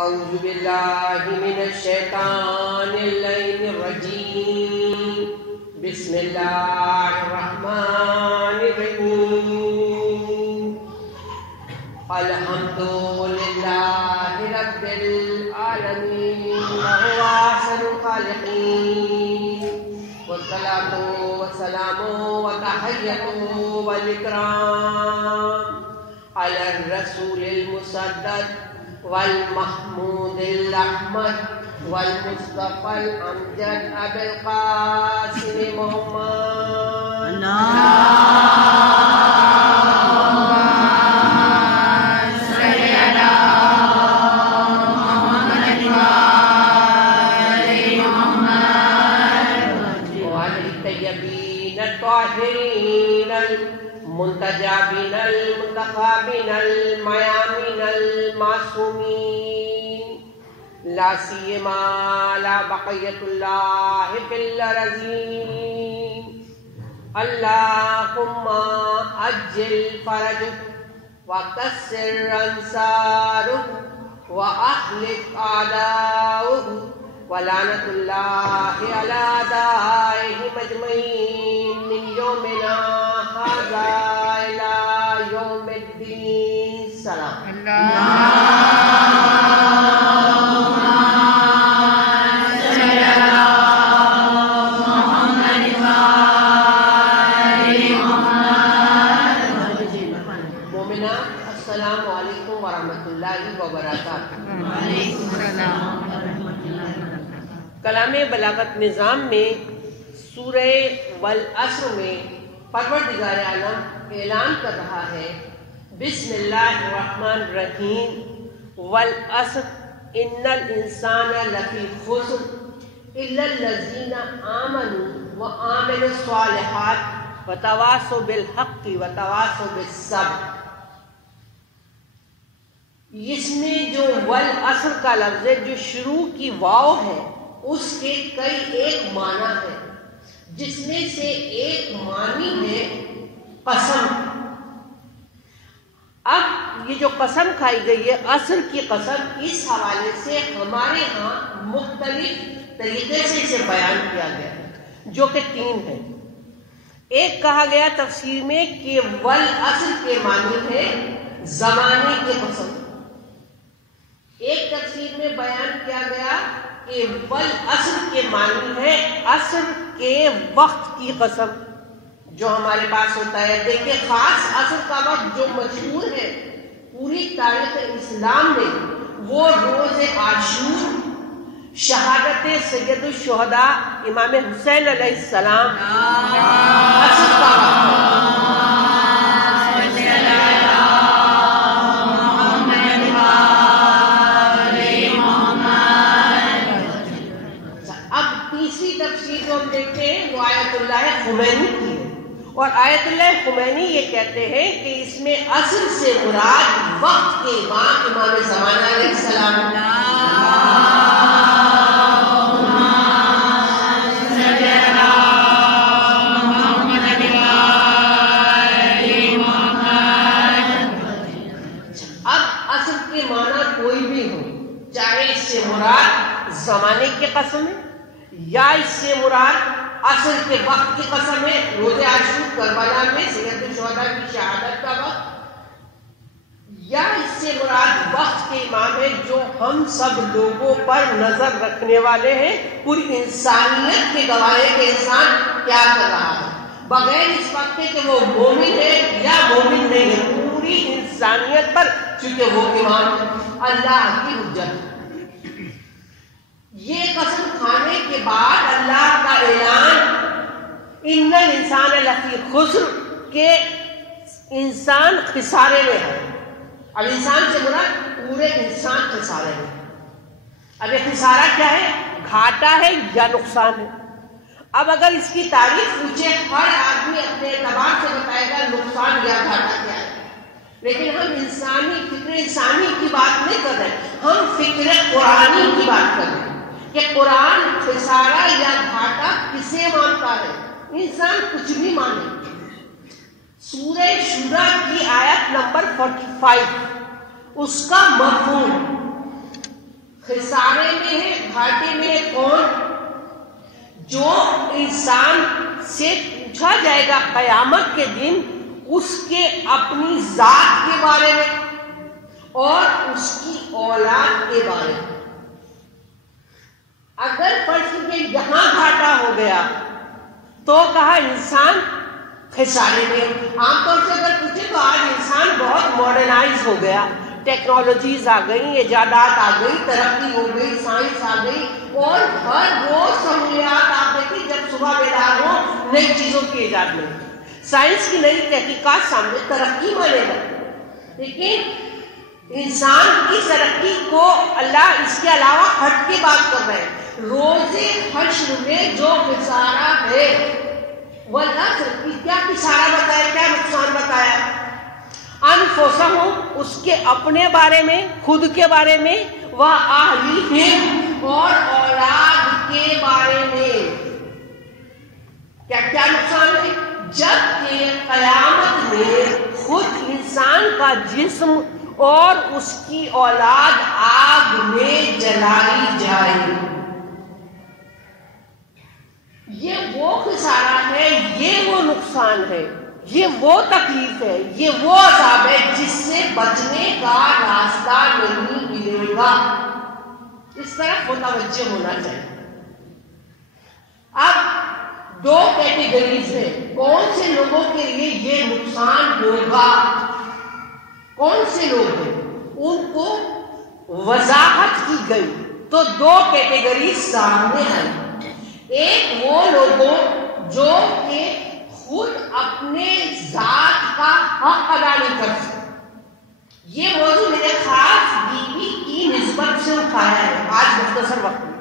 اعوذ باللہ من الشیطان اللعین الرجیم بسم اللہ الرحمن الرحیم الحمد للہ رب العالمین وهو احسن الخالقین والصلاة والسلام والتحیۃ والاکرام علی الرسول المسدد والمحمود الأحمد والمصطفى الأمجد أبي القاسم محمد اللهم صل على محمد وآل محمد وعلى الطيبين الطاهرين المنتجبين المنتخبين الميامين المعصومين لا سيما لا بقية الله في الأرضين اللهم أجل فرجه وكسر أنصاره وأخلف أعداءه ولعنة الله على أعدائهم أجمعين من يومنا هذا إلى يوم الدين سلام السلام علیکم ورحمۃ اللہ وبرکاتہ۔ کلام بلاغت نظام میں سورہ والعصر میں پروردگار عالم اعلان کر رہا ہے بسم اللہ الرحمن الرحیم والعصر ان الانسان لفی خسر الا الذین آمنوا وعملوا الصالحات وتواصوا بالحق وتواصوا بالصبر۔ اس میں جو والعصر کا لفظ ہے، جو شروع کی واو ہے، اس کے کئی ایک معنی ہے، جس میں سے ایک معنی ہے قسم۔ اب یہ جو قسم کھائی گئی ہے عصر کی قسم، اس حوالے سے ہمارے ہاں مختلف طریقے سے اسے بیان کیا گیا ہے، جو کہ تین ہے۔ ایک کہا گیا تفسیر میں کہ والعصر کے معنی ہے زمانے کی قسم۔ ایک تفسیر میں بیان کیا گیا کہ والعصر کے معنی ہے عصر کے وقت کی قسم جو ہمارے پاس ہوتا ہے۔ دیکھیں خاص عصر کا وقت جو مشہور ہے پوری تاریخ اسلام میں، وہ روز عاشور، شہادت سید الشہداء امام حسین علیہ السلام، عصر کا وقت ہے۔ خمینی کی ہے، اور آیت اللہ خمینی یہ کہتے ہیں کہ اس میں عصر سے مراد وقت کے امام امام زمانہ علیہ السلام۔ اب عصر کے معنی کوئی بھی ہو، چاہے اس سے مراد زمانے کی قسم ہے یا اس سے مراد عصر کے وقت کی قسم ہے، روز عاشور کربلا میں سید الشہداء کی شہادت کا وقت، یا اس سے مراد وقت کے امام ہے جو ہم سب لوگوں پر نظر رکھنے والے ہیں، پوری انسانیت کے گواہ ہے کہ انسان کیا کر رہا ہے، بغیر اس وقت کے کہ وہ مومن ہے یا مومن نہیں ہے، پوری انسانیت پر، چونکہ وہ امام اللہ کی حجت ہے۔ یہ قسم کھانے کے بعد اللہ کا اعلان ان الانسان لفی خسر، کہ انسان خسارے میں ہے۔ اب انسان سے مراد پورے انسان خسارے میں۔ اب یہ خسارہ کیا ہے؟ گھاٹا ہے یا نقصان ہے؟ اب اگر اس کی تعریف پوچھے، ہر آدمی اپنے اعتبار سے بتائے گا نقصان یا گھاٹا کیا ہے، لیکن ہم انسانی فکر انسانی کی بات نہیں کر رہے، ہم فکر قرآنی کی بات کر رہے ہیں کہ قرآن خسارہ یا گھاٹا کسے مانتا ہے۔ انسان کچھ بھی مانے۔ سورہ شورا کی آیت نمبر 45 اس کا مفہوم خسارے میں ہے، گھاٹے میں ہے کون؟ جو انسان سے پوچھا جائے گا قیامت کے دن اس کے اپنی ذات کے بارے میں اور اس کی اولاد کے بارے میں۔ اگر فرض کیجیے یہاں گھاٹا ہو گیا تو کہا انسان خسارے میں۔ عام طور سے اگر پوچھے تو آج انسان بہت ماڈرنائز ہو گیا، ٹیکنالوجیز آ گئی، ایجادات آ گئی، ترقی ہو گئی، سائنس آ گئی، اور ہر روز سہولیات آپ دیکھیں جب صبح بیدار ہو نئی چیزوں کی ایجاد میں، سائنس کی نئی تحقیقات سامنے، ترقی مانے گا۔ لیکن انسان کی ترقی کو اللہ اس کے علاوہ ہٹ کے بات کر رہے ہیں۔ روز حشر میں جو خسارہ ہے وہ اللہ کیا خسارہ بتایا، کیا نقصان بتایا؟ انفسہم، اس کے اپنے بارے میں، خود کے بارے میں، واہلیہم، اور اولاد کے بارے میں۔ کیا کیا نقصان ہے؟ جب کہ قیامت میں خود انسان کا جسم اور اس کی اولاد آگ میں جلائی جائے۔ یہ وہ خسارہ ہے، یہ وہ نقصان ہے، یہ وہ تکلیف ہے، یہ وہ عذاب ہے جس سے بچنے کا راستہ نہیں ملے گا۔ اس طرف متوجہ ہونا چاہیے۔ اب دو کیٹیگریز ہیں، کون سے لوگوں کے لیے یہ نقصان ہوگا، کون سے لوگ ہیں، ان کو وضاحت کی گئی تو دو کیٹیگریز سامنے آئی۔ ایک وہ لوگوں جو کہ خود اپنے ذات کا حق ادا نہیں کر سکتے۔ یہ موضوع میں نے خاص بیوی کی نسبت سے اٹھایا ہے آج مختصر وقت میں۔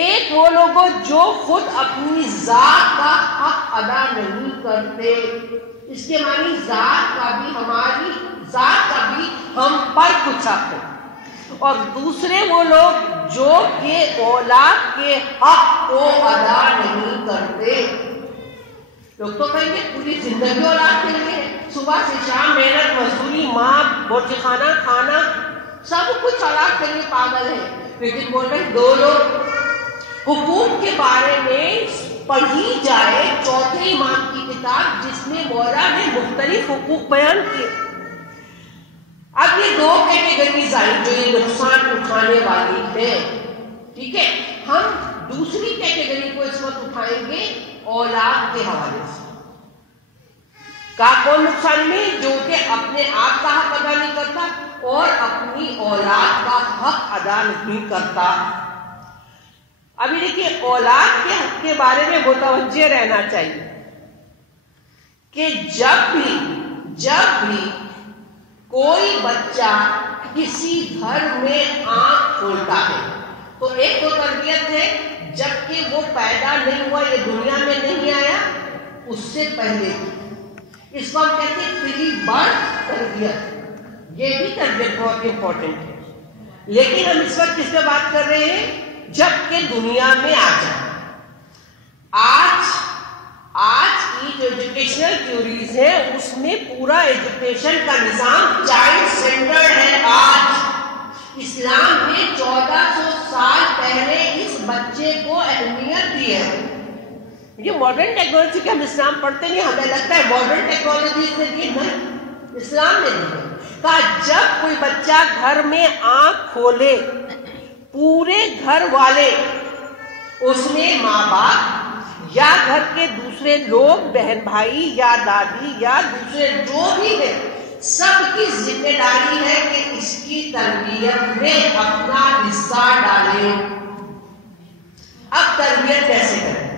ایک وہ لوگوں جو خود اپنی ذات کا حق ادا نہیں کرتے، اس کے معنی ذات کا بھی، ہماری ذات کا بھی ہم پر کچھ حق ہے، اور دوسرے وہ لوگ جو کہ اولاد کے حق کو ادا نہیں کرتے۔ لوگ تو کہیں گے پوری زندگی اولاد کے لیے، صبح سے شام محنت مزدوری، ماں بوٹی خانہ کھانا، سب کچھ اولاد کے لیے پاگل ہے، لیکن بول رہے دو لوگ۔ حقوق کے بارے میں پڑھی جائے چوتھے امام کی کتاب جس میں مولا نے مختلف حقوق بیان کیے۔ اب یہ دو کیٹیگریز آئی جو یہ نقصان اٹھانے والی ہے، ٹھیک ہے۔ ہم دوسری کیٹیگری کو اس وقت اٹھائیں گے اولاد کے حوالے سے۔ کا کون نقصان میں؟ جو کہ اپنے آپ کا حق ادا نہیں کرتا اور اپنی اولاد کا حق ادا نہیں کرتا۔ ابھی دیکھیے اولاد کے حق کے بارے میں متوجہ رہنا چاہیے کہ جب بھی کوئی بچہ کسی گھر میں آنکھ کھولتا ہے تو ایک تو تربیت ہے، جبکہ وہ پیدا نہیں ہوا، یہ دنیا میں نہیں آیا، اس سے پہلے اس کو ہم کہتے ہیں پری برتھ تربیت۔ یہ بھی تربیت بہت امپورٹنٹ ہے، لیکن ہم اس وقت کس پہ بات کر رہے ہیں؟ جبکہ دنیا میں آ جائے۔ آج کی جو ایجوکیشنل تھیوریز ہیں اس میں پورا ایجوکیشن کا نظام چائلڈ سینٹرڈ ہے۔ آج اسلام نے 1400 سال پہلے اس بچے کو اہمیت دی ہے۔ یہ ماڈرن ٹیکنالوجی کے ہم اسلام پڑھتے نہیں، ہمیں لگتا ہے ماڈرن ٹیکنالوجی سے دی، نہیں، اسلام نے دی۔ کہا جب کوئی بچہ گھر میں آنکھ کھولے، پورے گھر والے، اس میں ماں باپ یا گھر کے دوسرے لوگ، بہن بھائی یا دادی یا دوسرے جو بھی ہے، سب کی ذمہ داری ہے کہ اس کی تربیت میں اپنا حصہ ڈالیں۔ اب تربیت کیسے کریں؟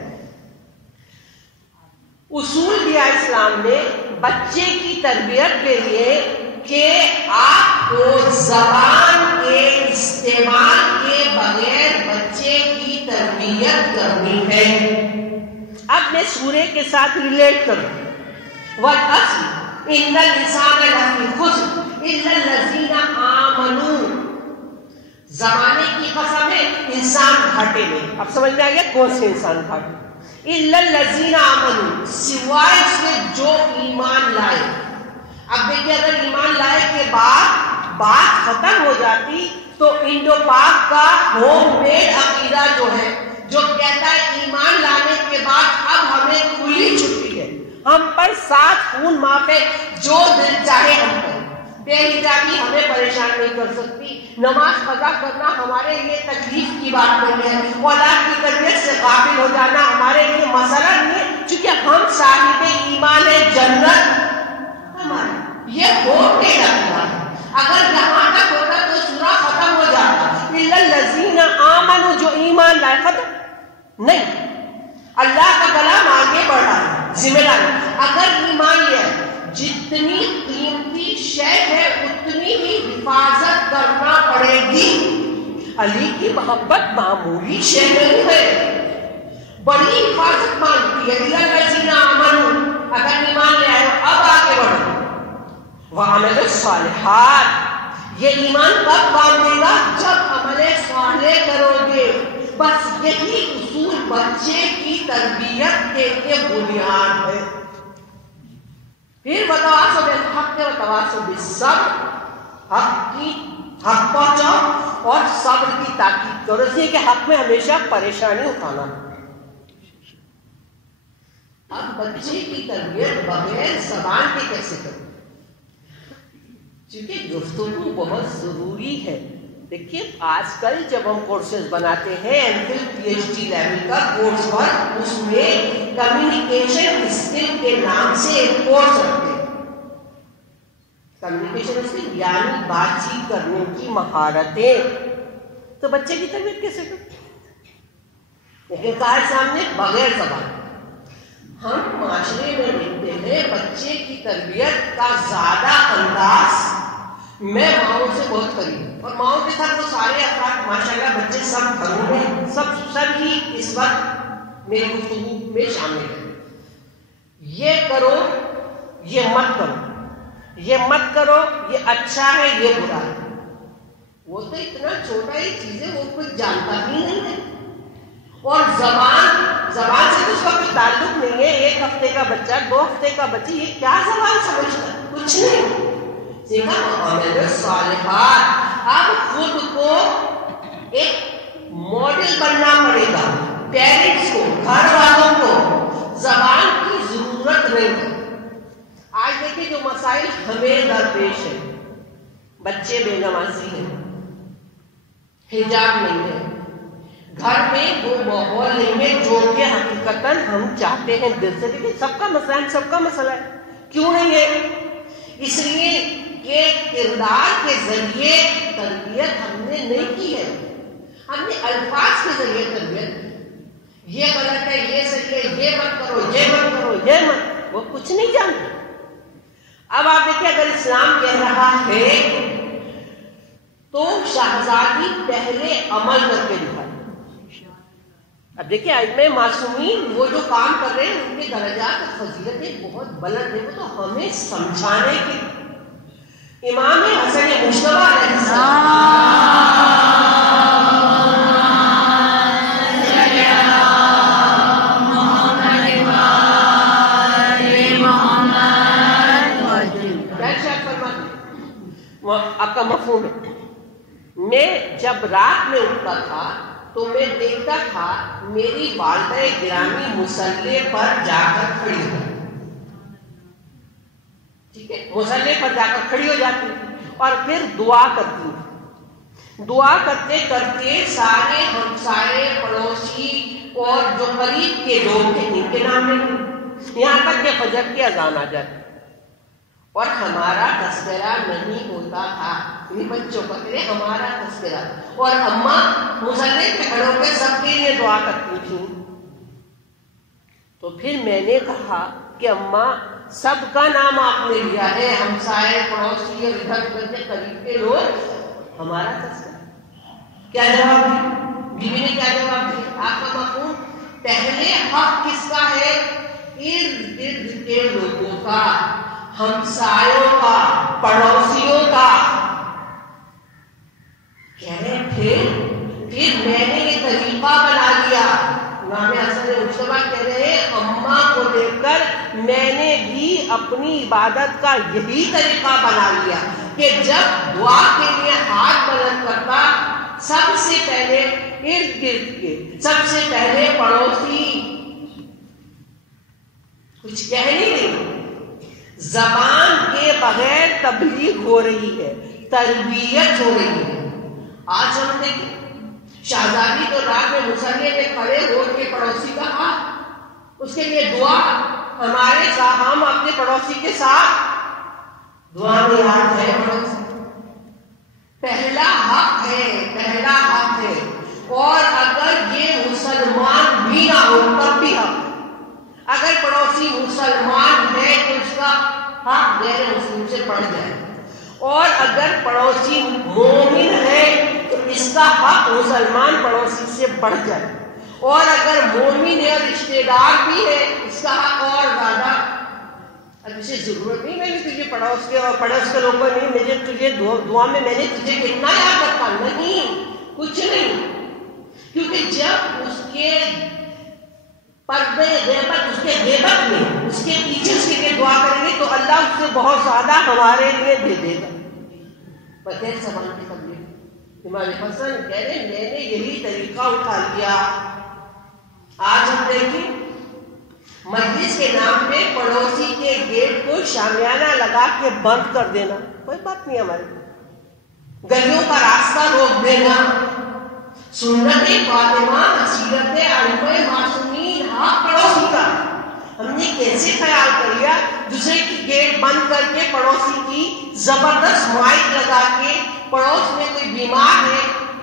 اصول دیا اسلام نے بچے کی تربیت کے لیے کہ آپ کو زبان کے استعمال کے بغیر بچے کی تربیت کرنی ہے۔ اب میں سورے کے ساتھ ریلیٹ کروں، وَالْعَصْرِ إِنَّ الْإِنسَانَ لَفِي خُسْرٍ إِلَّا الَّذِينَ آمَنُوا، زمانے کی قسم ہے انسان گھاٹے میں۔ اب سمجھ میں آ گیا کون سے انسان گھاٹے؟ إِلَّا الَّذِينَ آمَنُوا، سوائے اس کے جو ایمان لائے۔ اب دیکھیے اگر ایمان لائے کے بعد بات ختم ہو جاتی تو انڈو پاک کا ہوم میڈ عقیدہ جو ہے، جو کہتا ہے ایمان لانے کے بعد اب ہمیں کھلی چھٹی ہے، ہم پر 7 خون معاف ہے، جو دل چاہے ہم کریں، بے حجابی ہمیں پریشان نہیں کر سکتی، نماز قضا کرنا ہمارے لیے تکلیف کی بات نہیں ہے، اولاد کی تربیت سے غافل ہو جانا ہمارے لیے مسئلہ نہیں ہے، چونکہ ہم صاحب ایمان جنت ہمارے یہ ہو کے رکھنا ہے۔ اگر یہاں تک ہوتا تو سورہ ختم ہو جاتا، الا الذین آمنوا، جو ایمان لائے، ختم نہیں۔ اللہ کا کلام آگے بڑھ رہا ہے، ذمہ داری، اگر ایمان لیا جتنی قیمتی شے ہے اتنی ہی حفاظت کرنا پڑے گی۔ علی کی محبت معمولی شے نہیں ہے، بڑی حفاظت مانگتی ہے۔ الا الذین آمنوا، اگر ایمان لے آئے اب آگے بڑھو، وعملوا الصالحات، یہ ایمان کب کام دے گا؟ جب عمل صالح کرو گے۔ بس یہی اصول بچے کی تربیت کے لیے بنیاد ہے۔ پھر وتواصوا بالحق وتواصوا بالصبر، حق پہنچاؤ اور صبر کی تاکید کرو، اس لیے کہ حق میں ہمیشہ پریشانی اٹھانا۔ اب بچے کی تربیت بغیر زبان کے کیسے کرو؟ کیونکہ گفتگو بہت ضروری ہے۔ دیکھیے آج کل جب ہم کورسز بناتے ہیں MPhil PhD لیول کا کورس پر، اس میں کمیونیکیشن اسکل کے نام سے ایک کورس رکھتے ہیں۔ کمیونیکیشن اسکل یعنی بات چیت کرنے کی مہارتیں، تو بچے کی تربیت کیسے کرتے؟ لیکن کہا سامنے بغیر زبان۔ ہم معاشرے میں دیکھتے ہیں بچے کی تربیت کا زیادہ انداز، میں ماؤں سے بہت قریب ہوں اور ماؤں کے ساتھ وہ سارے افراد ماشاءاللہ بچے سب گھروں میں سب ہی اس وقت میری گفتگو میں شامل ہیں۔ یہ کرو، یہ مت کرو، یہ مت کرو، یہ اچھا ہے، یہ برا ہے۔ وہ تو اتنا چھوٹا ہی چیز ہے، وہ کچھ جانتا ہی نہیں ہے، اور زبان سے تو اس کا کوئی تعلق نہیں ہے۔ 1 ہفتے کا بچہ، 2 ہفتے کا بچہ، یہ کیا زبان سمجھتا ہے؟ کچھ نہیں۔ دیکھا عمل صالحات، اب خود کو ایک ماڈل بننا پڑے گا، پیرنٹس کو، گھر والوں کو زبان کی ضرورت نہیں ہے۔ آج دیکھیں جو مسائل ہمیں درپیش ہیں، بچے بے نمازی ہیں، حجاب نہیں ہے، گھر میں وہ ماحول نہیں ہے جو کہ حقیقتاً ہم چاہتے ہیں دل سے۔ دیکھیں سب کا مسئلہ ہے، سب کا مسئلہ ہے، کیوں نہیں ہے؟ اس لیے کہ کردار کے ذریعے تربیت ہم نے نہیں کی ہے، ہم نے الفاظ کے ذریعے تربیت کی۔ یہ غلط ہے، یہ صحیح ہے، یہ مت کرو، یہ مت کرو، یہ مت، وہ کچھ نہیں جانتے۔ اب آپ دیکھیں اگر اسلام کہہ رہا ہے تو شہزادی پہلے عمل کر کے دکھائے۔ اب دیکھیں ائمہ معصومین وہ جو کام کر رہے ہیں ان کے درجات اور فضیلتیں بہت بلند ہیں، وہ تو ہمیں سمجھانے کے۔ امام حسن مجتبیٰ علیہ السلام آپ کا مفہوم ہے، میں جب رات میں اٹھتا تھا تو میں دیکھتا تھا میری والدہ گرامی مصلے پر جا کر کھڑی ہو، ٹھیک ہے، مصلے پر جا کر کھڑی ہو جاتی اور پھر دعا کرتی۔ دعا کرتے کرتے سارے ہمسائے، پڑوسی اور جو قریب کے لوگ تھے ان کے نام لیں، یہاں تک کہ فجر کی اذان آ جاتی اور ہمارا تذکرہ نہیں ہوتا تھا، بچوں کا کہ ہمارا تذکرہ، اور اماں مصلے پہ کھڑے ہو کے سب کے لیے دعا کرتی تھیں۔ تو پھر میں نے کہا کہ اماں سب کا نام آپ نے لیا ہے، ہمسائے، پڑوسی اور ادھر ادھر کے قریب کے لوگ، ہمارا تذکرہ۔ کیا جواب دیا بیوی نے؟ کیا جواب دیا؟ آپ کا مفہوم، پہلے حق کس کا ہے؟ ارد گرد کے لوگوں کا، ہمسایوں کا، پڑوسیوں کا۔ کہہ رہے پھر میں نے یہ طریقہ بنا لیا، امام حسن مجتبیٰ کہہ رہے ہیں اماں کو دیکھ کر میں نے بھی اپنی عبادت کا یہی طریقہ بنا لیا کہ جب دعا کے لیے ہاتھ بلند کرتا سب سے پہلے ارد گرد کے سب سے پہلے پڑوسی کچھ کہہ نہیں رہی، زبان کے بغیر تبلیغ ہو رہی ہے، تربیت ہو رہی ہے۔ آج ہم دیکھیں شہزادی تو رات میں مصلی میں کھڑے ہو کے پڑوسی کا ہاتھ، اس کے لیے دعا، ہمارے ساتھ ہم اپنے پڑوسی کے ساتھ دعا میں یاد ہے۔ پڑوسی پہلا حق ہے، پہلا حق ہے، اور اگر یہ مسلمان بھی نہ ہو تب بھی حق۔ اگر پڑوسی مسلمان ہے تو اس کا حق غیر مسلم سے بڑھ جائے، اور اگر پڑوسی مومن ہے تو اس کا حق مسلمان پڑوسی سے بڑھ جائے، اور اگر مومن ہے اور رشتے دار بھی ہے اس کا حق اور زیادہ۔ اب اسے ضرورت نہیں میں نے تجھے پڑوس کے لوگوں نہیں، مجھے تجھے دعا میں نے تجھے کتنا یاد رکھا، نہیں، کچھ نہیں، کیونکہ جب اس کے پردے غیبت، اس کے غیبت میں اس کے پیچھے اس کے لیے دعا کریں گے تو اللہ اس سے بہت زیادہ ہمارے لیے دے دے گا۔ بغیر زبان کی تبلیغ، امام حسن کہہ رہے میں نے یہی طریقہ اٹھا لیا۔ آج ہم دیکھیں مجلس کے نام پہ پڑوسی کے گیٹ کو شامیانہ لگا کے بند کر دینا کوئی بات نہیں، ہمارے گلیوں کا راستہ روک دینا، سنت فاطمہ سیرت ائمہ معصومین حق پڑوسی کا ہم نے کیسے خیال کر لیا؟ دوسرے کی گیٹ بند کر کے پڑوسی کی زبردست مائک لگا کے، پڑوس میں کوئی بیمار ہے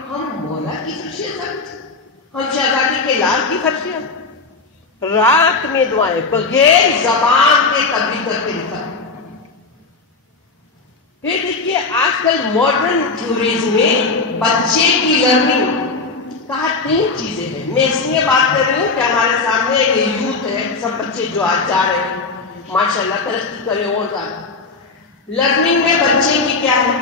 ہم مولا کی خرشیت کرتے، ہم شہزادی کے لال کی خرشیت، رات میں دعائیں بغیر زبان کے تبلیغ کر کے لکھا۔ پھر دیکھیے آج کل ماڈرن تھیوریز میں بچے کی لرننگ کہا 3 چیزیں ہیں۔ میں اس لیے بات کر رہی ہوں کہ ہمارے سامنے یہ یوتھ ہے، سب بچے جو آج جا رہے ہیں ماشاءاللہ ترقی کرے اور زیادہ۔ لرننگ میں بچے کی کیا ہے؟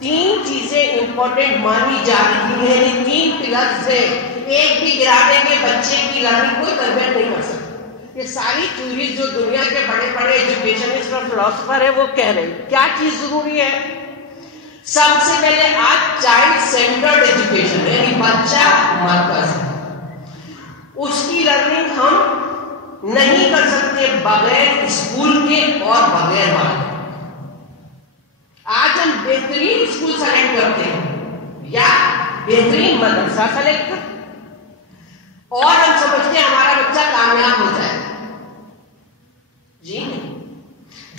3 چیزیں امپورٹنٹ مانی جا رہی ہیں، یعنی 3 پلرز ہیں، ایک بھی گرا دیں گے بچے کی لرننگ کوئی تربیت نہیں کر سکتا۔ یہ ساری تھیوریز جو دنیا کے بڑے بڑے ایجوکیشنسٹ اور فلاسفر ہیں وہ کہہ رہے ہیں کیا چیز ضروری ہے؟ سب سے پہلے آج چائلڈ سینٹرڈ ایجوکیشن، یعنی بچہ مرکز، اس کی لرننگ ہم نہیں کر سکتے بغیر اسکول کے اور بغیر والے۔ آج ہم بہترین اسکول سلیکٹ کرتے ہیں یا بہترین مدرسہ سلیکٹ کرتے ہیں اور ہم سمجھتے ہیں ہمارا بچہ کامیاب ہو جائے، جی نہیں۔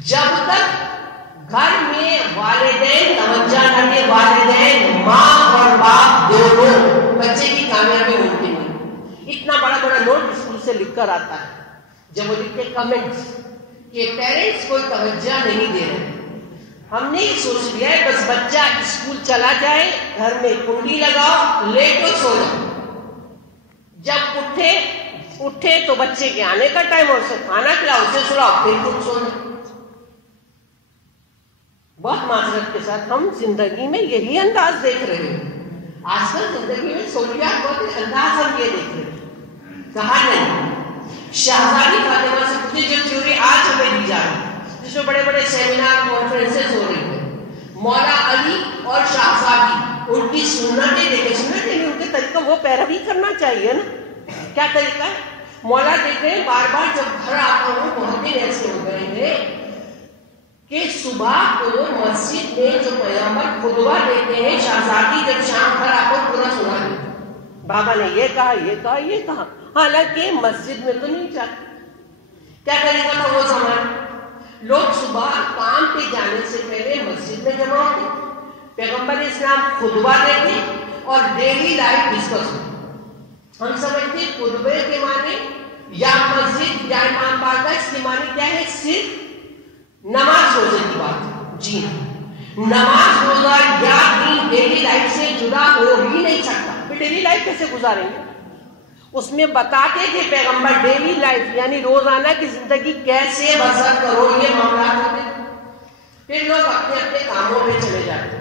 جب تک گھر میں والدین توجہ نہ دیں، والدین ماں اور باپ دونوں، بچے کی کامیابی ممکن نہیں۔ اتنا بڑا بڑا نوٹ اسکول سے لکھ کر آتا ہے، جب وہ لکھتے کمنٹس کہ پیرنٹس کوئی توجہ نہیں دے رہے، ہم نے یہ سوچ لیا ہے بس بچہ اسکول چلا جائے، گھر میں کنڈی لگاؤ، لیٹو سو جاؤ، جب اٹھے تو بچے کے آنے کا ٹائم اور اسے کھانا کھلاؤ، اسے سلاؤ، پھر خود سو جاؤ۔ بہت معذرت کے ساتھ ہم زندگی میں یہی انداز دیکھ رہے ہیں۔ آج کل زندگی میں سہولیات بہت انداز ہم یہ دیکھ رہے ہیں، کہا نہیں۔ شہزادی فاطمہ سے پوچھے جو تھیوری آج ہمیں دی جا رہی ہے، جس میں بڑے بڑے سیمینار کانفرنسز ہو رہی ہیں، مولا علی اور شہزادی ان کی سنتیں دیکھیں، سنتیں ان کے طریقہ وہ پیروی کرنا چاہیے نا۔ کیا طریقہ ہے؟ مولا دیکھتے ہیں بار بار جب گھر آتا ہوں محدث ایسے ہو گئے ہیں کہ صبح کو مسجد میں جو پیغمبر خطبہ دیتے ہیں، شہزادی جب شام گھر آ کر پورا سنا دیتے، بابا نے یہ کہا یہ کہا یہ کہا، حالانکہ مسجد میں تو نہیں جاتے۔ کیا طریقہ تھا وہ زمانہ؟ لوگ صبح کام پہ جانے سے پہلے مسجد میں جمع ہوتے، پیغمبر اسلام خطبہ دیتے اور ڈیلی لائف ڈسکس ہوتی۔ ہم سمجھتے خطبے کے معنی یا مسجد یا امام باغ کا، اس کے معنی کیا ہے؟ صرف نماز روزے کی بات، جی نماز روزہ یا دین ڈیلی لائف سے جدا ہو ہی نہیں سکتا۔ پھر ڈیلی لائف کیسے گزاریں گے؟ اس میں بتاتے تھے پیغمبر ڈیلی لائف یعنی روزانہ کی زندگی کیسے بسر کرو، یہ معاملات ہوتے۔ پھر لوگ اپنے اپنے کاموں میں چلے جاتے،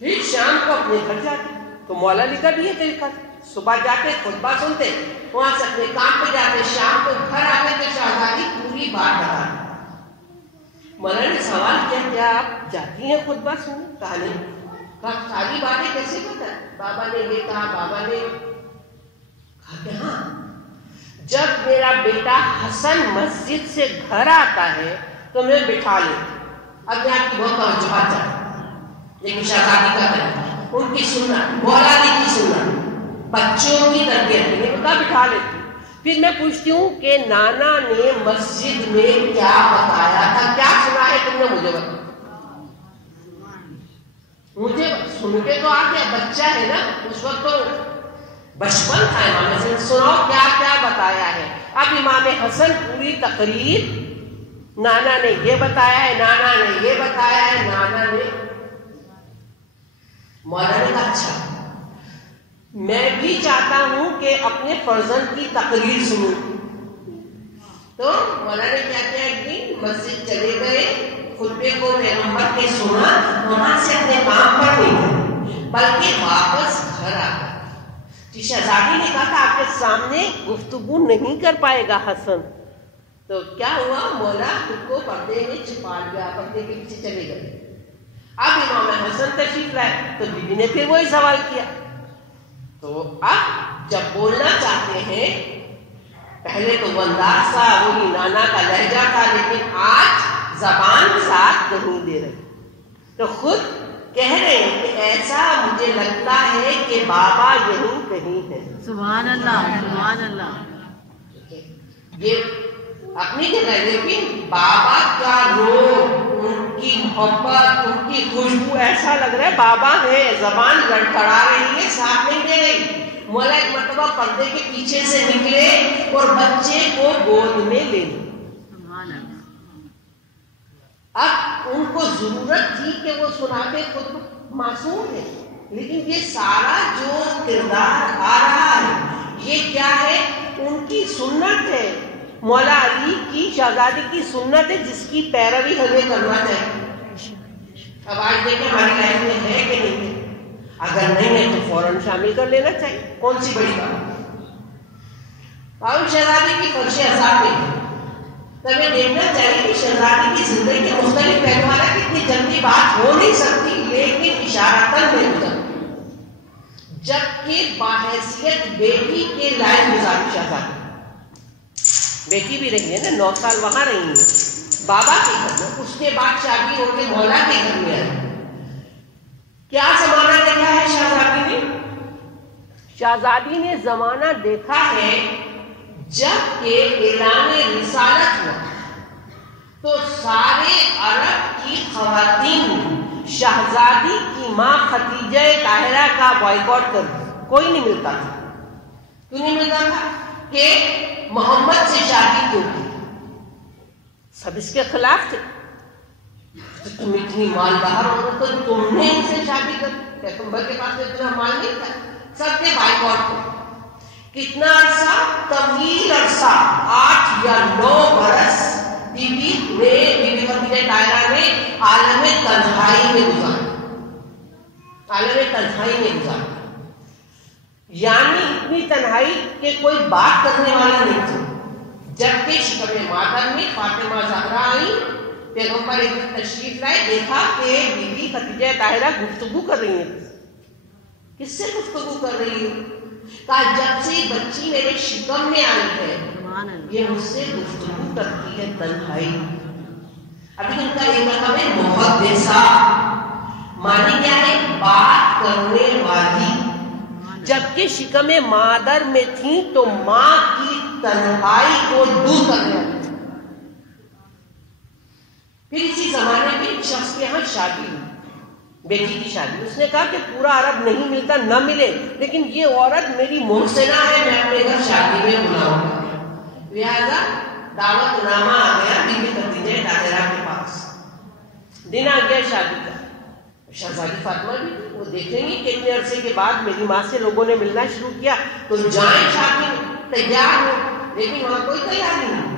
پھر شام کو اپنے گھر جاتے۔ تو مولا علی کا بھی یہ طریقہ تھا، صبح جاتے خطبہ سنتے، وہاں سے اپنے کام پہ جاتے، شام کو گھر آتے تو شہزادی پوری بات بتاتے۔ مولا نے سوال کیا کیا آپ جاتی ہیں خطبہ سننے؟ کہا نہیں۔ کہا ساری باتیں کیسے پتہ ہے؟ بابا نے یہ کہا، بابا نے کہا کہ ہاں، جب میرا بیٹا حسن مسجد سے گھر آتا ہے تو میں بٹھا لیتی. اب میں آپ کی بہت توجہ چاہتی، لیکن شہزادی کا طریقہ، ان کی سنت، مولادی کی سنت، بچوں کی تربیت کے لیے بتا بٹھا لیتی. پھر میں پوچھتی ہوں کہ نانا نے مسجد میں کیا بتایا تھا، کیا سنا ہے تم نے، مجھے بتا. مجھے سن کے تو آ گیا، بچہ ہے نا اس وقت، تو بچپن تھا. امام حسن سناؤ کیا کیا بتایا ہے. اب امام حسن پوری تقریر، نانا نے یہ بتایا ہے، نانا نے یہ بتایا ہے، نانا نے. مولانا نے کہا اچھا، میں بھی چاہتا ہوں کہ اپنے فرزند کی تقریر سنوں. تو مولانا نے کیا کیا، ایک دن مسجد چلے گئے، خطبے کو پیغمبر کے سنا، وہاں سے اپنے کام پر نہیں گئے بلکہ واپس گھر آ گئے. شہزادی نے کہا تھا آپ کے سامنے گفتگو نہیں کر پائے گا حسن. تو کیا ہوا، مولا خود کو پردے میں چھپا لیا، پردے کے پیچھے چلے گئے. اب امام حسن تشریف لائے تو بیوی نے پھر وہی سوال کیا. تو اب جب بولنا چاہتے ہیں، پہلے تو وہ انداز تھا، وہی نانا کا لہجہ تھا، لیکن آج زبان ساتھ نہیں دے رہے. تو خود کہہ رہے ہیں کہ ایسا مجھے لگتا ہے کہ بابا یہیں کہیں ہے. سبحان اللہ، سبحان اللہ. یہ اپنی جگہ، لیکن بابا کا روح، ان کی محبت، ان کی خوشبو، ایسا لگ رہا ہے بابا ہے. زبان لڑکھڑا رہی ہے، ساتھ نہیں دے رہی. مولا ایک مرتبہ پردے کے پیچھے سے نکلے اور بچے کو گود میں لے لی. اب ان کو ضرورت تھی کہ وہ سناتے، خود معصوم ہے، لیکن یہ سارا جو کردار آ رہا ہے یہ کیا ہے، ان کی سنت ہے. مولا علی کی شہزادی کی سنت ہے جس کی پیروی ہمیں کرنا چاہیے. اب آج دیکھیں ہماری لائف میں ہے کہ نہیں ہے، اگر نہیں ہے تو فوراً شامل کر لینا چاہیے. کون سی بڑی بات. اور شہزادی کی فرش عذاب ہے، تو ہمیں دیکھنا چاہیے کہ شہزادی کی زندگی کے مختلف پہلو والا کتنی جلدی بات ہو نہیں سکتی، لیکن اشارتاً میں ہوتا، جبکہ باحیثیت بیٹی کے لائف گزاری شہزادی. بیٹی بھی رہی ہے نا، 9 سال وہاں رہی ہے بابا کے گھر میں، اس کے بعد شادی ہو کے مولا کے گھر میں آئی. کیا زمانہ دیکھا ہے شہزادی نے؟ شہزادی نے زمانہ دیکھا ہے جب کہ اعلان رسالت ہوا تو سارے عرب کی خواتین شہزادی کی ماں خدیجہ طاہرہ کا بائیکاٹ کر دی. کوئی نہیں ملتا تھا. کیوں نہیں ملتا تھا؟ کہ محمد سے شادی کیوں کی؟ سب اس کے خلاف تھے. تم اتنی مالدار ہو تو تم نے ان سے شادی کر، پیغمبر کے پاس اتنا مال نہیں تھا. سب نے بائیکاٹ کیا. کتنا عرصہ؟ طویل عرصہ، 8 یا 9 برس بی بی خدیجہ طاہرہ نے عالم تنہائی میں گزارا. عالم تنہائی میں گزارا، یعنی اتنی تنہائی کہ کوئی بات کرنے والا نہیں تھا. جبکہ شکم مادر میں فاطمہ زہرا آئی، پیغمبر ایک دن تشریف لائے، دیکھا کہ بی بی خدیجہ طاہرہ گفتگو کر رہی ہیں. کس سے گفتگو کر رہی ہے؟ کہا جب سے بچی میرے شکم میں آئی ہے یہ مجھ سے گفتگو کرتی ہے تنہائی. ابھی ان کا ایک مطلب ہے محدثہ، معنی کیا ہے؟ بات کرنے والی. جبکہ شکم مادر میں تھی تو ماں کی تنہائی کو دور کرنے والی. پھر اسی زمانے میں ایک شخص کے یہاں شادی ہوئی، بیٹی کی شادی. اس نے کہا کہ پورا عرب نہیں ملتا، نہ ملے، لیکن یہ عورت میری محسنہ ہے، میں اپنے گھر شادی میں بلاؤں گا. لہذا دعوت نامہ آ گیا بی بی خدیجہ طاہرہ کے پاس. دن آ گیا شادی کا. شہزادی فاطمہ بھی تھی، وہ دیکھیں گی کہ اتنے عرصے کے بعد میری ماں سے لوگوں نے ملنا شروع کیا تو جائیں شادی میں، تیار ہو. لیکن وہاں کوئی تیاری نہیں.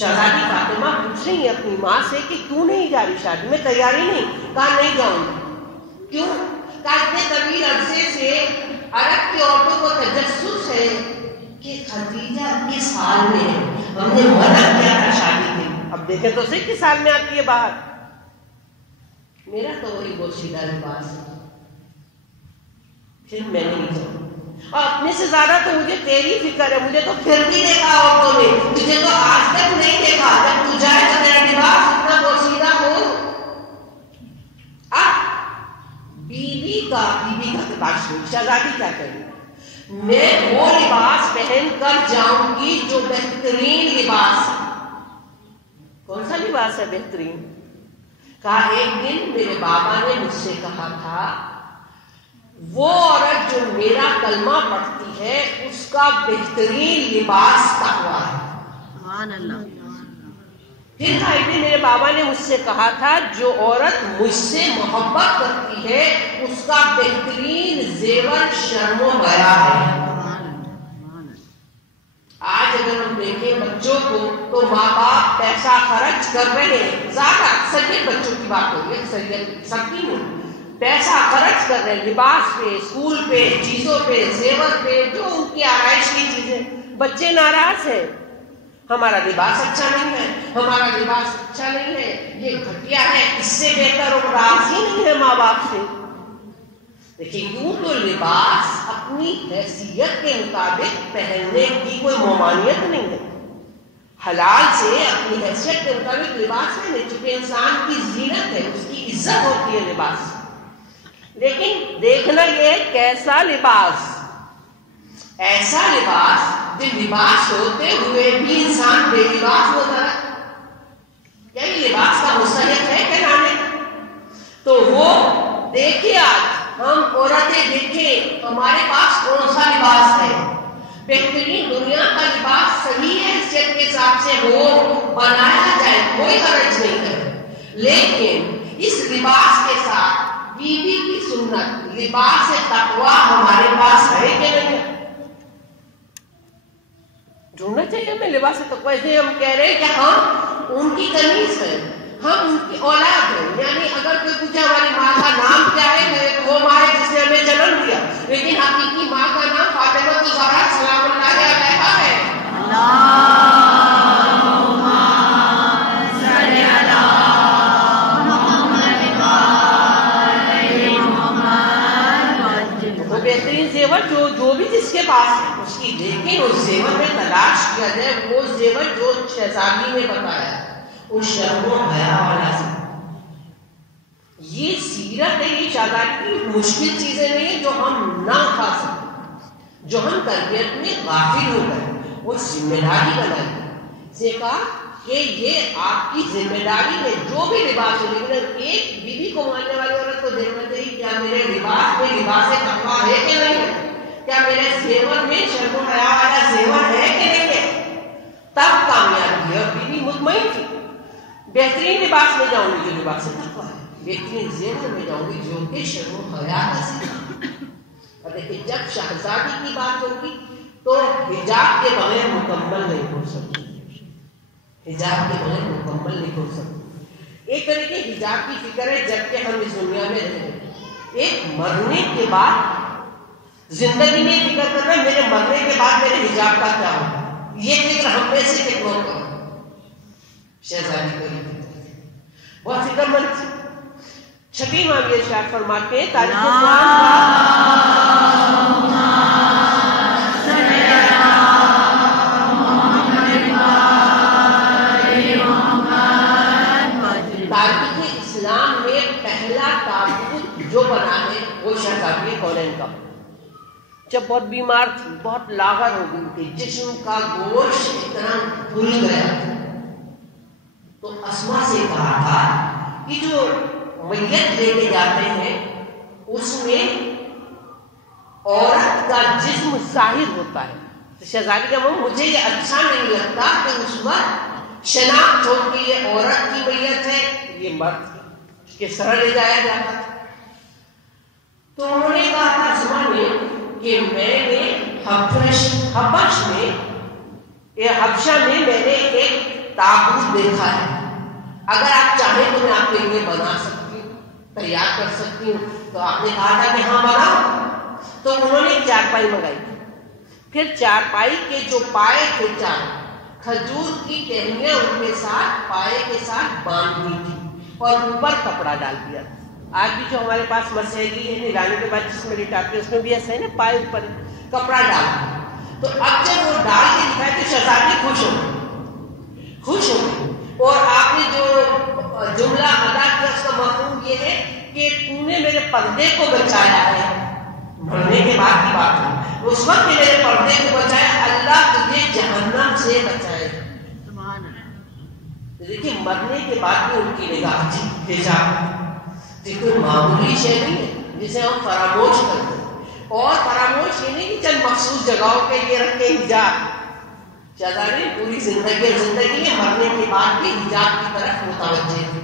شہزادی فاطمہ پوچھ رہی ہیں اپنی ماں سے کہ کیوں نہیں جا رہی شادی میں؟ تیاری نہیں. کہا نہیں جاؤں گی. کیوں؟ کہا اتنے طویل عرصے سے عرب کی عورتوں کو تجسس ہے کہ خدیجہ کس حال میں ہے، ہم نے منع کیا تھا شادی کے. اب دیکھیں تو صحیح کس حال میں آتی ہے باہر. میرا تو وہی بوشیدہ لباس ہے. پھر میں نہیں جاؤں. اور اپنے سے زیادہ تو مجھے تیری فکر ہے. مجھے تو پھر بھی دیکھا عورتوں نے, مجھے تو آج تک نہیں دیکھا. جب تو جائے تو میرا لباس اتنا پوشیدہ ہو. بیوی کا تباشر شہزادی کیا کرے, میں وہ لباس پہن کر جاؤں گی جو بہترین لباس ہے. کون سا لباس ہے بہترین؟ کہا ایک دن میرے بابا نے مجھ سے کہا تھا وہ عورت جو میرا کلمہ پڑھتی ہے اس کا بہترین لباس تقویٰ ہے. سبحان اللہ. پھر ایک دن میرے بابا نے مجھ سے کہا تھا جو عورت مجھ سے محبت کرتی ہے اس کا بہترین زیور شرم و حیا ہے. آج اگر ہم دیکھیں بچوں کو تو ماں باپ پیسہ خرچ کر رہے ہیں, زیادہ اکثریت بچوں کی بات ہو رہی ہے, اکثریت سب کی نہیں, پیسہ خرچ کر رہے ہیں لباس پہ, اسکول پہ, چیزوں پہ, زیور پہ, جو ان کی آرائش کی چیزیں. بچے ناراض ہیں, ہمارا لباس اچھا نہیں ہے, ہمارا لباس اچھا نہیں ہے, یہ گھٹیا ہے, اس سے بہتر اور راضی نہیں ہے ماں باپ سے. دیکھیں یوں تو لباس اپنی حیثیت کے مطابق پہننے کی کوئی ممانعت نہیں ہے. حلال سے اپنی حیثیت کے مطابق لباس پہنے, چونکہ انسان کی زینت ہے, اس کی عزت ہوتی ہے لباس. لیکن دیکھنا یہ ہے کیسا لباس, ایسا لباس جو لباس ہوتے ہوئے بھی انسان بے لباس ہوتا ہے. کیا یہ لباس کا مستحق ہے کہ نہیں؟ تو وہ دیکھیے آج ہم عورتیں دیکھیں ہمارے پاس کون سا لباس ہے. بہترین دنیا کا لباس صحیح حیثیت کے حساب سے ہو, بنایا جائے, کوئی حرج نہیں ہے. لیکن اس لباس کے ساتھ بیوی کی سنت لباس تقویٰ ہمارے پاس ہے کہ نہیں ہے؟ ڈھونڈنا چاہیے ہمیں لباس تقویٰ. اسے ہم کہہ رہے ہیں کہ ہم ان کی کنیز ہیں, ہم ان کی اولاد ہیں. یعنی اگر کوئی پوچھے ہماری ماں کا نام کیا ہے تو وہ ماں ہے جس نے ہمیں جنم دیا, لیکن حقیقی ماں کا نام فاطمہ الزہرا سلام اللہ علیہا ہے. بہترین زیور جو بھی جس کے پاس ہے اس کی, لیکن اس زیور میں تلاش کیا جائے وہ زیور جو شہزادی نے بتایا اس شرم و حیا والا سے. یہ سیرت ہے, یہ شہزادی کی مشکل چیزیں نہیں ہیں جو ہم نہ کھا سکتے, جو ہم تربیت میں غافل ہو گئے. وہ ذمہ داری بنائی سے کہا کہ یہ آپ کی ذمہ داری ہے جو بھی لباس ہے. لیکن ایک بیوی کو ماننے والی عورت کو دیکھنا چاہیے کیا میرے لباس میں لباس تقویٰ ہے کہ نہیں ہے, کیا میرے زیور میں شرم و حیا والا زیور ہے کہ نہیں ہے. تب کامیابی ہے. اور بیوی مطمئن تھی بہترین لباس میں جاؤں گی جو لباس تقویٰ ہے, بہترین زیور میں جاؤں گی جو کہ شرم و حیا کا زیور. اور دیکھیں جب شہزادی کی بات ہوگی تو حجاب کے بغیر مکمل نہیں ہو سکتی, حجاب کے بغیر مکمل نہیں ہو سکتی. ایک طریقے حجاب کی فکر ہے جبکہ ہم اس دنیا میں رہے ہیں. ایک مرنے کے بعد زندگی میں فکر کرنا میرے مرنے کے بعد میرے حجاب کا کیا ہوگا, یہ فکر ہم میں سے کتنوں کو ہے. شہزادی کو یہ فکر بہت فکر مند تھی. شبیر ماویہ ارشاد فرماتے ہیں تاریخ اسلام میں پہلا تابوت جو بنا ہے وہ شہزادی کونین کا. جب بہت بیمار تھی, بہت لاغر ہو گئی تھی, جسم کا گوشت اتنا بھول گیا تو اسما سے کہا تھا کہ جو میت لے کے جاتے ہیں اس میں عورت کا جسم ظاہر ہوتا ہے. تو شہزادی کا مجھے یہ اچھا نہیں لگتا کہ اس وقت شناخت ہو کہ یہ عورت کی میت ہے, یہ مرد کے سر لے جایا جاتا تھا. تو انہوں نے کہا تھا اسما نے کہ میں نے حبشہ میں میں نے ایک تابوت دیکھا ہے, اگر آپ چاہیں تو میں آپ کے لیے بنا سکتی ہوں, تیار کر سکتی ہوں. تو آپ نے کہا تھا کہ ہاں بناؤ. تو انہوں نے چارپائی منگائی. پھر چارپائی کے جو پائے تھے, چار کھجور کی ٹہنیاں ان کے ساتھ پائے کے ساتھ باندھ دی تھی اور اوپر کپڑا ڈال دیا. آج بھی جو ہمارے پاس مسیحی ہے نہلانے کے بعد جس میں لٹاتے ہیں اس میں بھی ایسا ہے نا، پائے اوپر کپڑا ڈال، تو اب جب وہ ڈال کے دکھائے تو شہزادی خوش ہو گئی. اور آپ نے جو جملہ ادا کیا اس کا مفہوم یہ ہے کہ تو نے میرے پردے کو بچایا ہے. مرنے کے بعد کی بات ہے، اس وقت میرے پردے کو بچایا، اللہ تجھے جہنم سے بچائے. دیکھیے مرنے کے بعد بھی ان کی نگاہ تھی حجاب، یہ کوئی معمولی شے نہیں ہے جسے ہم فراموش کرتے ہیں. اور فراموش یہ نہیں کہ چند مخصوص جگہوں کے لیے رکھے حجاب. شہزادی پوری زندگی میں مرنے کے بعد بھی حجاب کی طرف متوجہ تھی.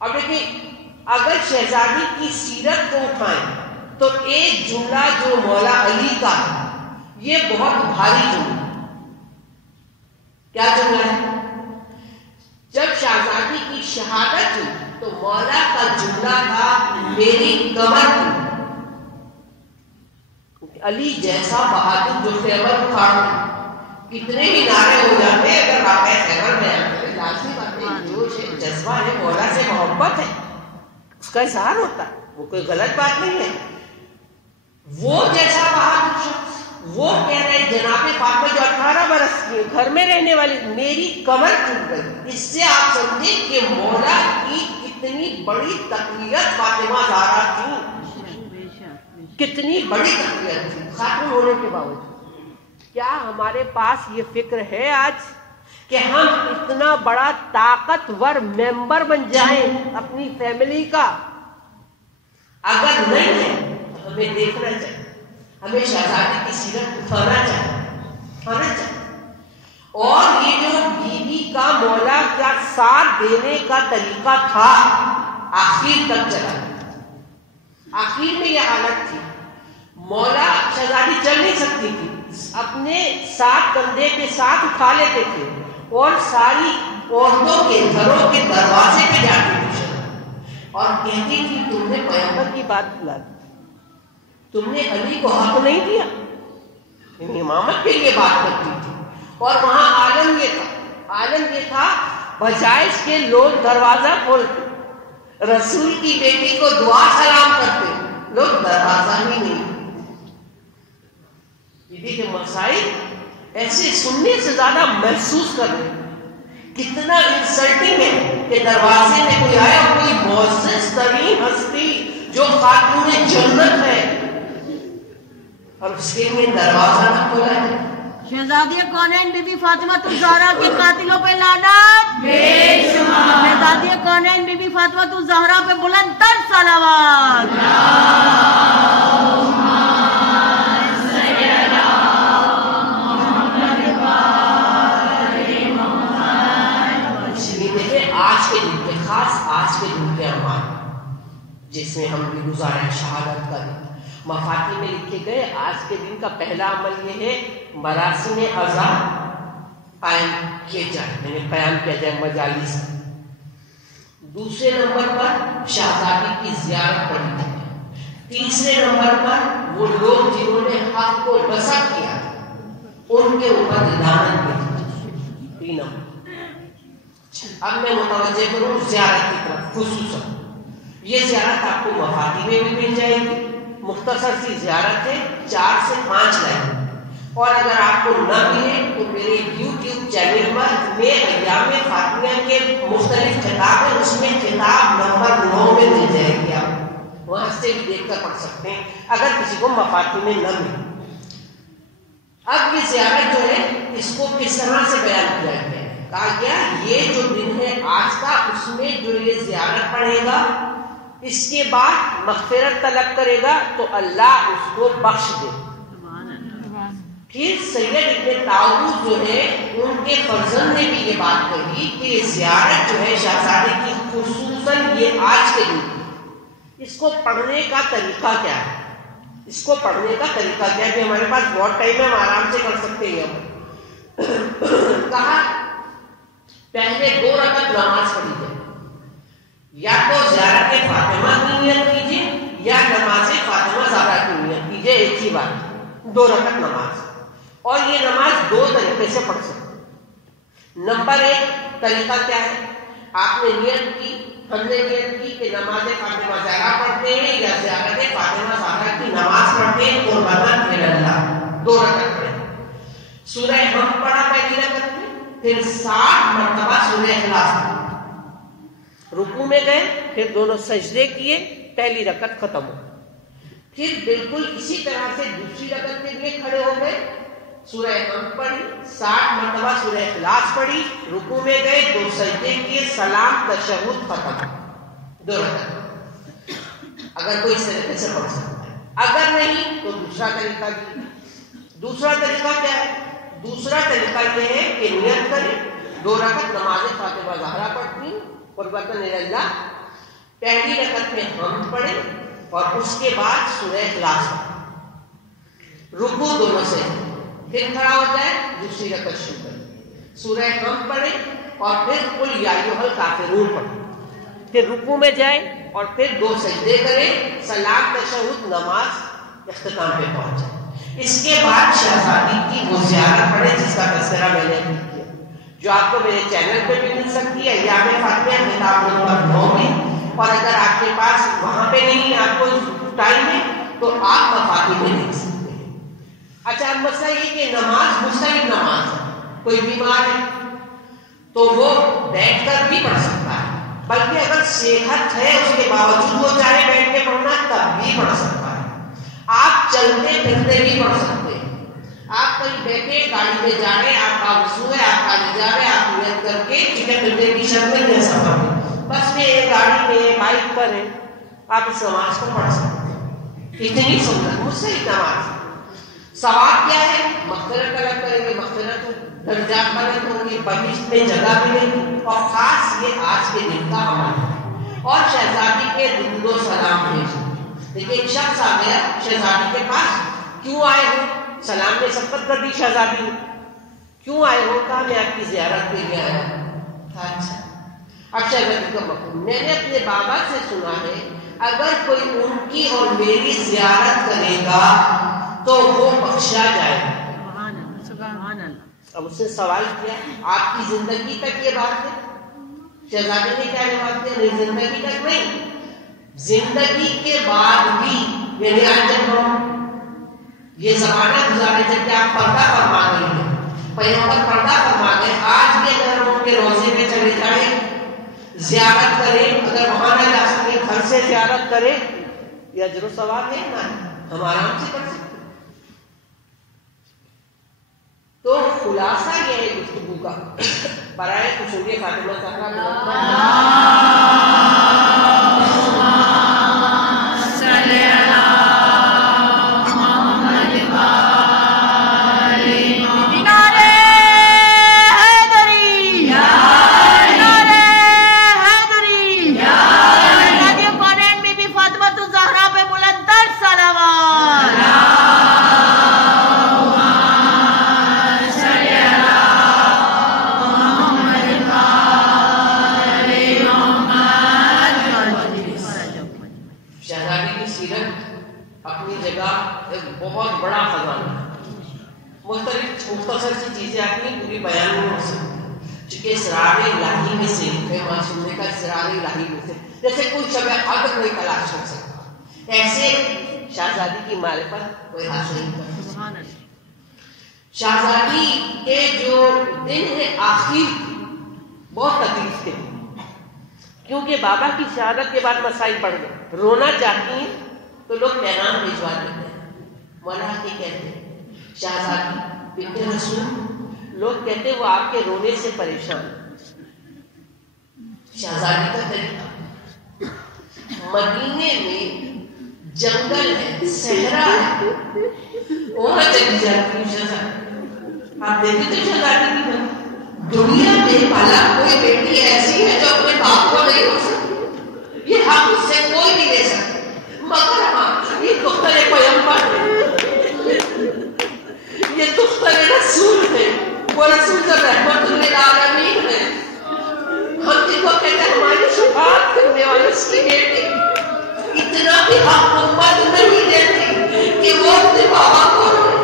اب دیکھیے اگر شہزادی کی سیرت کو اٹھائیں تو ایک جملہ جو مولا علی کا ہے یہ بہت بھاری جملہ. کیا جملہ ہے؟ جب شہزادی کی شہادت ہوئی تو مولا کا جملہ تھا میری کمر کی. علی جیسا بہادر جو خیبر اکھاڑ، کتنے ہی نعرے ہو جاتے ہیں اگر واقع خیبر میں آتے، لازمی بات ہے جوش ہے، جذبہ ہے، مولا سے محبت ہے، اس کا اظہار ہوتا ہے، وہ کوئی غلط بات نہیں ہے. وہ جیسا بہادر شخص وہ کہہ رہے جناب فاطمہ جو 18 برس کی گھر میں رہنے والی، میری کمر ٹوٹ گئی. اس سے آپ سمجھیں کہ مولا کی کتنی بڑی تقویت فاطمہ زہرا تھی، کتنی بڑی تقویت تھی خاتون ہونے کے باوجود. کیا ہمارے پاس یہ فکر ہے آج کہ ہم اتنا بڑا طاقتور ممبر بن جائیں اپنی فیملی کا؟ اگر نہیں ہے تو ہمیں دیکھنا چاہیے، ہمیں شہزادی کی سیرت اٹھانا چاہیے. اور یہ جو بیوی کا مولا کا ساتھ دینے کا طریقہ تھا آخر تک چلا. آخر میں یہ حالت تھی، مولا شہزادی چل نہیں سکتی تھی، اپنے ساتھ کندھے کے ساتھ اٹھا لیتے تھے اور ساری عورتوں کے گھروں کے دروازے پہ جاتی تھی اور کہتی تھی تم نے پیغمبر کی بات بلا دی، تم نے علی کو حق نہیں دیا. امامت کے لیے بات کرتی تھی. اور وہاں عالم یہ تھا بجائے اس کے لوگ دروازہ کھولتے، رسول کی بیٹی کو دعا سلام کرتے، لوگ دروازہ ہی نہیں. بیوی کے مسائل ایسے سننے سے زیادہ محسوس کر رہے ہیں. کتنا انسلٹنگ ہے کہ دروازے میں کوئی آیا، کوئی معزز ترین ہستی جو خاتون جنت ہے اور اس کے لیے دروازہ نہ کھولا ہے. شہزادی کونین بی بی فاطمہ الزہرا کے قاتلوں پہ لعنت. شہزادی کونین بی بی فاطمہ الزہرا پہ بلند تر صلوات. آج کے دن کے اعمال جس میں ہم بھی گزارے شہادت کا دن مفاتیح میں لکھے گئے. آج کے دن کا پہلا عمل یہ ہے مراسم عزا قائم کیے جائیں، یعنی قیام کیا جائے مجالس. دوسرے نمبر پر شہزادی کی زیارت پڑھی جائے. تیسرے نمبر پر وہ لوگ جنہوں نے حق کو نصب کیا ان کے اوپر لعنت کی. 3 نمبر. اب میں متوجہ کروں زیارت کی طرف خصوصاً. یہ زیارت آپ کو مفاتیح میں بھی مل جائے گی. مختصر سی زیارت ہے، 4 سے 5 لائن. اور اگر آپ کو نہ ملے تو میرے YouTube چینل پر میں ایام فاطمیہ کے مختلف کتاب ہیں، اس میں کتاب نمبر 9 میں مل جائے گی. آپ وہاں سے بھی دیکھ کر پڑھ سکتے ہیں اگر کسی کو مفاتیح میں نہ ملے. اب یہ زیارت جو ہے اس کو کس طرح سے بیان کیا گیا ہے؟ کہا گیا یہ جو دن ہے آج کا، اس میں جو یہ زیارت پڑھے گا اس کے بعد مغفرت طلب کرے گا تو اللہ اس کو بخش دے. پھر سید ابن طاووس جو ہے ان کے فرزند نے بھی یہ بات کہی کہ یہ زیارت جو ہے شہزادے کی خصوصاً یہ آج کے دن، اس کو پڑھنے کا طریقہ کیا ہے؟ اس کو پڑھنے کا طریقہ کیا ہے کہ ہمارے پاس بہت ٹائم ہے، ہم آرام سے کر سکتے ہیں. کہا پہلے 2 رکعت نماز پڑھی جائے، یا تو زیارت فاطمہ کی نیت کیجیے یا نماز فاطمہ زہرا کی نیت کیجیے. ایک ہی بات، 2 رکعت نماز. اور یہ نماز 2 طریقے سے پڑھ سکتے. نمبر 1 طریقہ کیا ہے؟ آپ نے نیت کی ہم نے نیت کی کہ نماز فاطمہ زہرا پڑھتے ہیں یا زیارت فاطمہ زہرا کی نماز پڑھتے ہیں قربان اللہ 2 رکعت پڑھیں. سورہ ہم پڑھا پہلی رکعت میں، پھر 60 مرتبہ سورہ اخلاص پڑھی. رکوع میں گئے، پھر دونوں سجدے کیے، پہلی رکعت ختم ہو. پھر بالکل اسی طرح سے دوسری رکعت کے لیے کھڑے ہو گئے، سورہ ہم پڑھی، 60 مرتبہ سورہ اخلاص پڑھی، رکوع میں گئے، 2 سجدے کیے، سلام تشہد ختم. 2 رکعت. اگر کوئی اس طریقے سے پڑھ سکتا ہے، اگر نہیں تو دوسرا طریقہ بھی. دوسرا طریقہ کیا ہے؟ دوسرا طریقہ یہ ہے کہ نیت کریں 2 رکعت نماز فاطمہ زہرا پڑھتی قربۃ اللہ، پہلی رکعت میں ہم پڑھیں اور اس کے بعد سورہ اخلاص پڑھیں، رکوع دونوں سے، پھر کھڑا ہو جائے، دوسری رکعت شروع کریں، سورہ ہم پڑھیں اور پھر قل یا ایھا الکافرون پڑھیں، پھر رکوع میں جائیں اور پھر 2 سجدے کریں، سلام تشہد، نماز اختتام پہ پہنچ جائے. اس کے بعد شہزادی کی وہ زیارت پڑھیں جس کا تذکرہ میں نے کیا، جو آپ کو میرے چینل پہ بھی مل سکتی ہے ایام فاطمہ کتاب نمبر 9 میں. اور اگر آپ کے پاس وہاں پہ نہیں ہے، آپ کو ٹائم ہے، تو آپ مفاتیح میں دیکھ سکتے ہیں. اچھا، اب مسئلہ یہ کہ نماز مستحب نماز ہے، کوئی بیمار ہے تو وہ بیٹھ کر بھی پڑھ سکتا ہے، بلکہ اگر صحت ہے اس کے باوجود وہ چاہے بیٹھ کے پڑھنا تب بھی پڑھ سکتا ہے. آپ چلتے پھرتے بھی پڑھ سکتے ہیں. آپ کہیں بیٹھے گاڑی میں جا رہے ہیں، آپ کا وضو ہے، آپ خالی جا رہے ہیں، آپ نیت کر کے چلتے پھرتے کی شکل میں یا سفر میں، بس میں گاڑی میں بائک پر ہیں، آپ اس نماز کو پڑھ سکتے ہیں. اتنی سنت مستحب نماز. ثواب کیا ہے؟ مغفرت طلب کریں گے، مغفرت درجات بلند ہوں گے، بہشت میں جگہ ملے گی، اور خاص یہ آج کے دن کا عمل ہے. اور شہزادی کے درود و سلام بھیجیں. دیکھیں ایک شخص آ گیا شہزادی کے پاس، کیوں آئے ہو؟ سلام نے سبقت کر دی شہزادی نے. کیوں آئے ہو؟ کہا میں آپ کی زیارت کے لیے آیا ہوں. اچھا. اب شہزادی کا مقصود، میں نے اپنے بابا سے سنا ہے اگر کوئی ان کی اور میری زیارت کرے گا تو وہ بخشا جائے گا. اب اس نے سوال کیا، آپ کی زندگی تک یہ بات ہے؟ شہزادی نے کیا جواب دیا؟ نہیں، زندگی تک نہیں، زندگی کے بعد بھی. یعنی آج جب ہم یہ زمانہ گزارے جب کہ آپ پردہ فرما گئے ہیں، پیغمبر پردہ فرما گئے، آج بھی اگر ہم ان کے روزے میں چلے جائیں، زیارت کریں، اگر وہاں نہ جا سکیں گھر سے زیارت کریں، یہ اجر و ثواب ہے نا، ہم آرام سے کر سکتے. تو خلاصہ یہ ہے گفتگو کا. برائے خصوصی فاطمہ زہرا مختصر سی چیزیں اپنی پوری بیان نہیں ہو سکتی، چونکہ اسرار الہی میں سے معصومے کا اسرار الہی میں سے جیسے کوئی شب قدر نہیں تلاش کر سکتا، ایسے شہزادی کی معرفت کوئی حاصل نہیں کر سکتا. شہزادی کے جو دن ہے آخر بہت تکلیف تھے، کیونکہ بابا کی شہادت کے بعد مسائل بڑھ گئے. رونا چاہتی ہیں تو لوگ پیغام بھجوا دیتے ہیں، مولا کے کہتے ہیں شہزادی بنت رسول، لوگ کہتے وہ آپ کے رونے سے پریشان. شہزادی کا طریقہ، مدینے میں جنگل ہے، صحرا ہے، وہاں چلی جاتی ہوں شہزادی. آپ دیکھیں تو شہزادی کی دنیا میں بھلا کوئی بیٹی ایسی ہے جو اپنے باپ کو نہیں ہو سکتی، یہ حق اس سے کوئی نہیں لے سکتا، مگر ہاں یہ دختر پیغمبر ہے، یہ دختر رسول ہے، وہ رسول کا رحمت للعالمین ہے. ہم جن کو کہتے ہیں ہماری شفاعت کرنے والے اس کی بیٹی، اتنا بھی حق امت نہیں دیتی کہ وہ اپنے بابا کو روئے.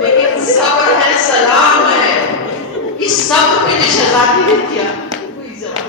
لیکن صبر ہے، سلام ہے، اس صبر پہ جو شہزادی نے کیا کوئی جواب.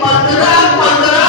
15-15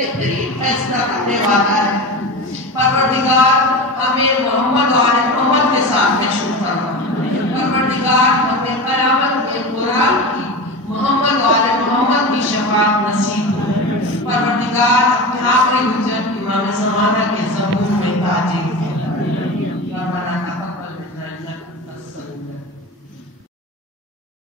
بہترین فیصلہ کرنے والا ہے۔ پروردگار ہمیں محمد اور محمد کے ساتھ مشہور فرما۔ پروردگار ہمیں قیامت میں قرآن کی، محمد اور محمد کی شفاعت نصیب ہو۔ پروردگار اپنے آخری حجت امام زمانہ کے